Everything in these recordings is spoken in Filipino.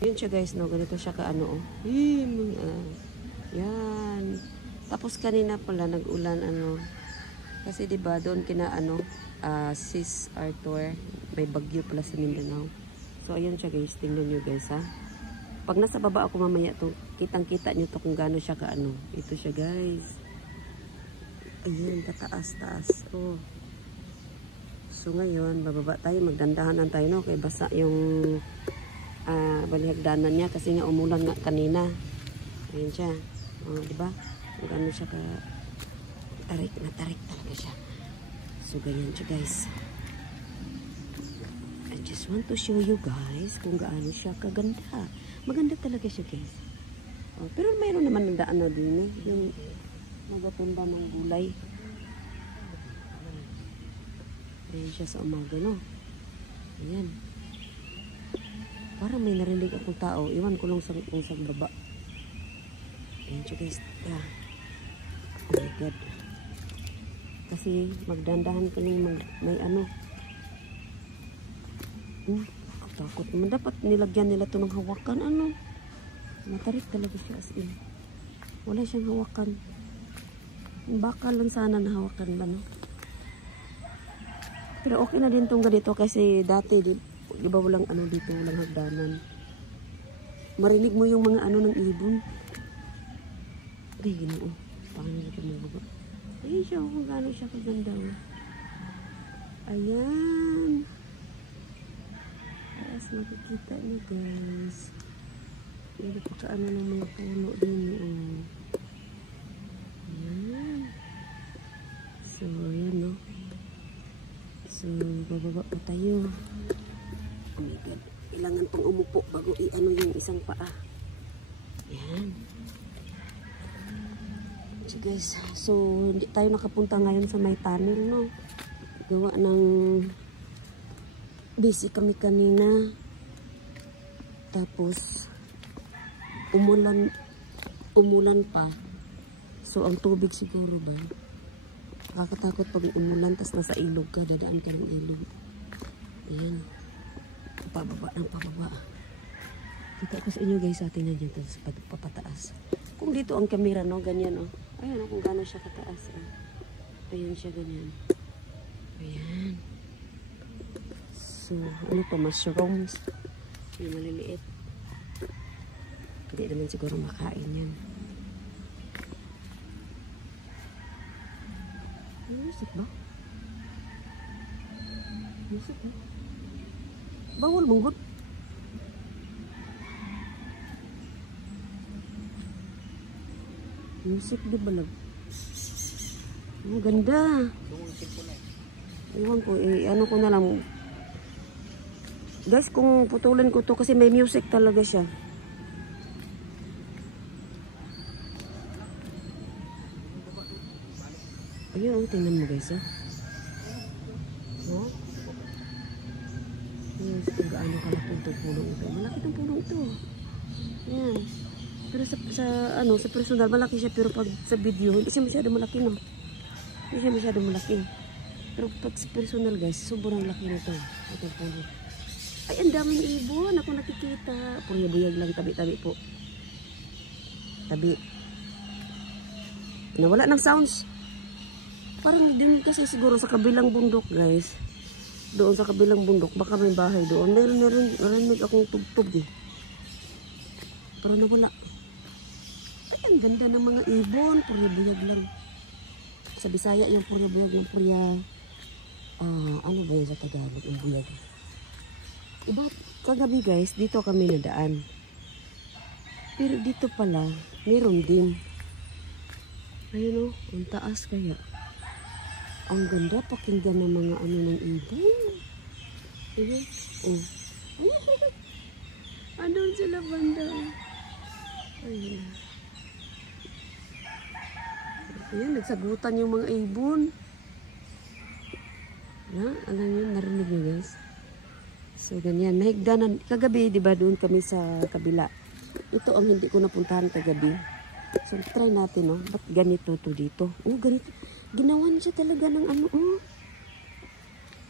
Yun siya guys, no? Ganito siya ka ano, oh. Yan. Tapos kanina pala nag-ulan ano. Kasi 'di ba doon kina ano, Sis Arthur, may bagyo pala sa Mindanao. So ayun siya guys, tingnan niyo guys ha. Pag nasa baba ako mamaya to, kitang-kita niyo to kung gaano siya ka ano. Ito siya guys. Ayun, tataas-taas. Oh. So ngayon, bababa tayo, magdandahanan tayo no, kay basa yung balihagdanan niya kasi nga umulan nga kanina. Ayun siya. Oh, 'di ba? Kung gaano siya ka tarik na tarik talaga siya. So ganyan siya guys. I just want to show you guys kung gaano siya kaganda. Maganda talaga siya guys. Oh, pero mayroon naman ng daan na din eh. Yung magapunda ng gulay. Ayan siya sa umaga no. Ayan. Parang may narinig akong tao. Iwan ko lang sa baba. Ayan siya guys. Yeah. Oh my God. Kasi magdandahan ka ng may ano. Takot naman. Dapat nilagyan nila ito ng hawakan. Ano? Matarik talaga siya as in. Wala siyang hawakan. Baka lang sana na hawakan ba no? Pero okay na din itong ganito kasi dati di ba walang ano dito, walang hagdanan. Marinig mo yung mga ano ng ibon. Ay, ginoo. Paano nito magbaba? Ayun siya, kung gaano siya kaganda. Ayan. As makikita niyo guys. Hindi pa kaano ng mga puno din. Ayan. So, ayan no. So, bababa pa tayo. Oh my God. Kailangan pang umupo bago i-ano yung isang paa. Ayan. So guys, so hindi tayo nakapunta ngayon sa may tunnel no. Gawa ng busy kami kanina. Tapos umulan pa. So ang tubig siguro ba? Nakakatakot pag umulan tas nasa ilog ka, dadaan ka ng ilog. Ayan. Pababa ng pababa. Kita ko sa inyo guys, atin na dyan tapos papataas. Kung dito ang camera no, ganyan oh. Ayan kung gano'n siya kataas. Ayan siya ganyan. Ayan. So, ano to? Mushrooms. Yung maliliit. Hindi naman siguro makain yan. Music ba? Music ba? Bawal mong good. Music di balag. Ang ganda. Iwan ko, ano ko na lang. Guys, kung putulin ko to kasi may music talaga siya. Ayun, tingnan mo guys, oh. Oh. Yes, kung gaano kalaki itong pulong ito. Malaki itong pulong ito. Yan. Pero sa personal, malaki siya. Pero pag sa video, hindi siya masyado malaki, no? Hindi siya masyado malaki. Pero pag sa personal, guys, sobrang laki nito. Itong pulong. Ay, ang daming ibon. Ako nakikita. Buyag lang, tabi-tabi po. Tabi. Nawala ng sounds. Parang din kasi siguro sa kabilang bundok guys. Doon sa kabilang bundok. Baka may bahay doon. Narinig akong tugtog eh. Pero nawala. Ay, ang ganda ng mga ibon. Purya-buyag lang. Sa Bisaya yung purya-buyag. Yung purya... ano ba yun sa Tagalog? Yung buyag. Iba, kagabi guys, dito kami nadaan. Pero dito pala, meron din. Ayun o, ang taas kaya. Ang ganda, pakinggan ng mga ano ng ibon. Ayun, oh. Andun sila banda. Ayun. Ayun, nagsagutan yung mga ibon. Alam nyo, narinig nyo guys. So, ganyan. Nahigdanan. Kagabi, di ba, doon kami sa kabila. Ito ang hindi ko napuntahan kagabi. So, try natin, no? Ba't ganito to dito? Oh, ganito. Ginawan siya talaga ng ano, oh.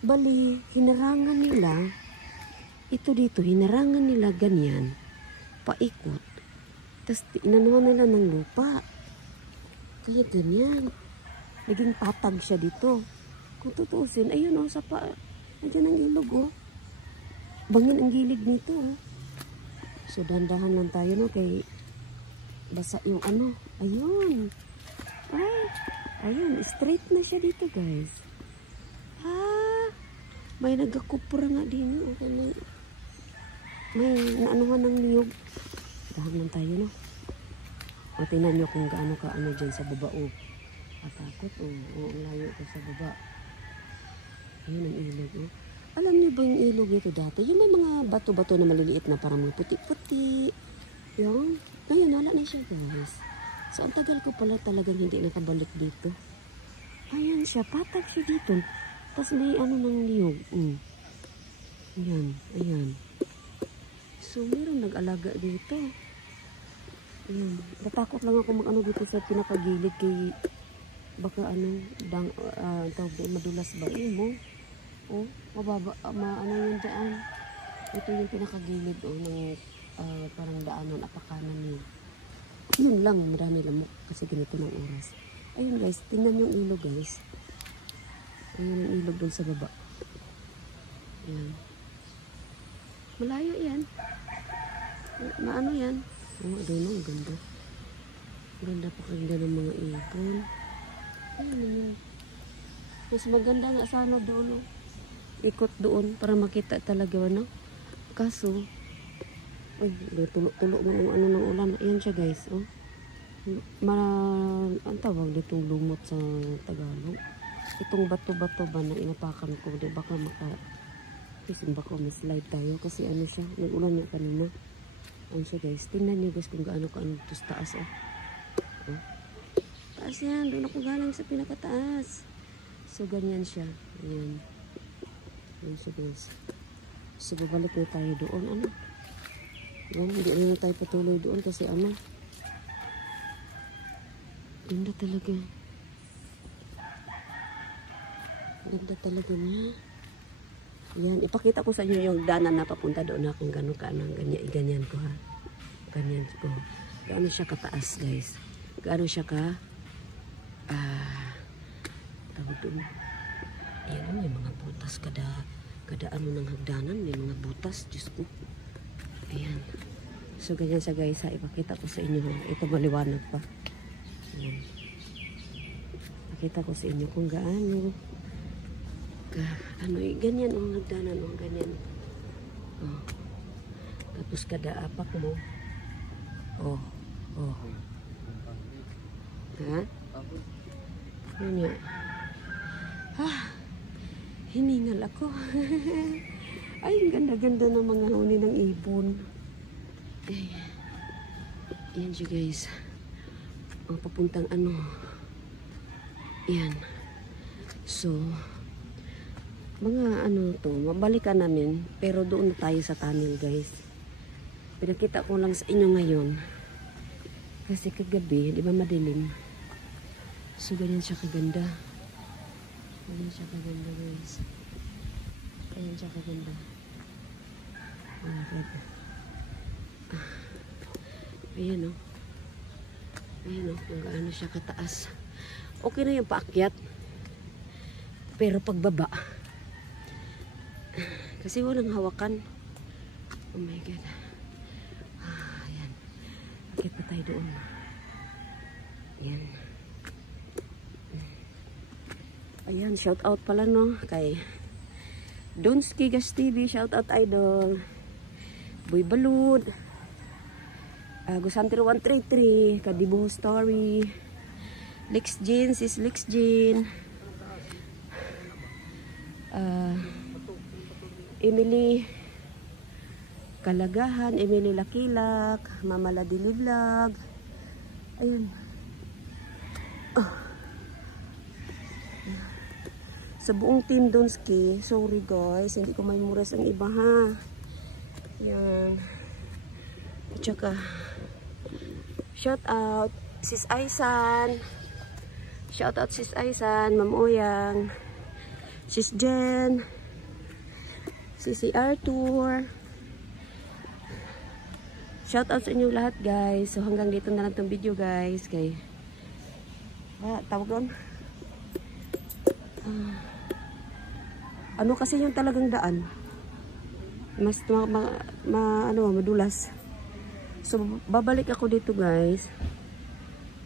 Bali, hinarangan nila. Ito dito, hinarangan nila ganyan. paikot. Tapos inanuhan nila ng lupa. Kaya ganyan. Naging patag siya dito. Kung tutusin, ayun oh, andyan ang ilog oh. Bangin ang gilid nito oh. So dandahan lang tayo no, kay basa yung ano. Ayun. Ay, ayun, straight na siya dito guys. May nagkakupura nga din. Okay, may naanuhan ng niyog. Dahan lang tayo no. O tingnan nyo kung gaano ka ano dyan sa baba oh. Atakot oh. O ang layo ko sa baba. Ayun ang ilog oh. Alam niyo ba yung ilog ito dati? Yung may mga bato-bato na maliliit na parang mga puti-puti. Yun. Ngayon wala na siya guys. So ang tagal ko pala talagang hindi nakabalik dito. Ayan siya. Patag siya dito. Tapos may ano ng niyog. Ayan. Ayan. So meron nag-alaga dito. Ayan. Natakot lang ako mag-ano dito sa pinakagilid kay baka ano tawag doon madulas ba mo. Oh, mababa ano yun dyan. Ito yung pinakagilid ng parang daanan apakanan niya. Yun lang, marami lamok kasi ganito ng oras. Ayun guys, tingnan yung ilog guys. Ayun yung ilog doon sa baba. Ayan. Malayo yan. Maano yan? Oh, doon ang ganda. Ganda pa kaganda ng mga ibon. Ayun yun. Mas maganda nga sana doon. Ikot doon para makita talaga ano. Kaso, ay, tulo-tulo mo ng ano ng ulan. Ayan siya guys. Oh. Ang tawag ditong lumot sa Tagalog. Itong bato-bato ba na inapakan ko. Di baka kasi baka ma-slide tayo. Kasi ano siya. Nag-ulan niya kanina. Ayan siya guys. Tingnan niyo guys kung gaano ka ano ito taas. Oh. Oh. Taas yan. Doon ako galing sa pinakataas. So ganyan siya. Ayan. Ayan siya guys. So babalik na tayo doon. Ano? Yan, hindi na tayo patuloy doon kasi ano. Ganda talaga. Ganda talaga niya. Yan, ipakita ko sa inyo yung danan na papunta doon na kung gano'n ka ano. Ganyan ko ha. Ganyan ko. Gaano siya kataas guys. Gaano siya ka tawag doon. Ayan, may mga butas kada ano ng hagdanan. May mga butas. Diyos ko. Ayan. So, ganyan siya guys ha. Ipakita ko sa inyo ha. Ito maliwanag pa. Ayan. Ipakita ko sa inyo kung gaano. Ano ganyan o hagdanan o ganyan. Oh. Tapos kada apak mo. Oh. Oh. Ha? Yun yan. Hiningal ako. Ay, ang ganda-ganda ng mga huni ng ibon. Ay, yan siya guys. Ang papuntang ano. Yan. So, mga ano to, mabalikan namin. Pero doon na tayo sa tunnel guys. Pinakita ko lang sa inyo ngayon. Kasi kagabi, di ba madilim? So, ganyan siya kaganda. Ganyan siya kaganda guys. Ganyan siya kaganda. Ayan o. Ayan o, kung gaano siya kataas. Okay na yung paakyat. Pero pagbaba, kasi walang hawakan. Oh my God. Ayan. Akyat pa tayo doon. Ayan. Ayan, shout out pala no kay Donski Gas TV, shout out idol. Boy Balud. Gusantero 133, Kadibuho Story. Lex Jean, sis Lex Jean. Emily Kalagahan, Emily Lakilak, Mama Ladili Vlog. Ayan. Sa buong team Donski, sorry guys, hindi ko may muras ang iba ha. Yan. At saka, shout out Sis Aisan. Shout out Sis Aisan, Ma'am Oyang, Sis Jen, Sisi Arthur, Shout out sa inyong lahat guys. So hanggang dito na lang tong video guys. Kay tawag doon. Ano kasi yung talagang daan. Mas madulas. So babalik ako dito guys.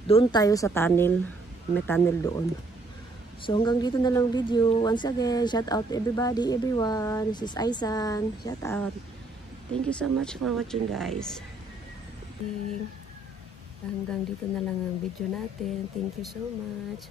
Doon tayo sa tunnel. May tunnel doon. So hanggang dito na lang video. Once again, shout out to everybody, everyone. This is Aisan. Shout out. Thank you so much for watching guys. Hanggang dito na lang ang video natin. Thank you so much.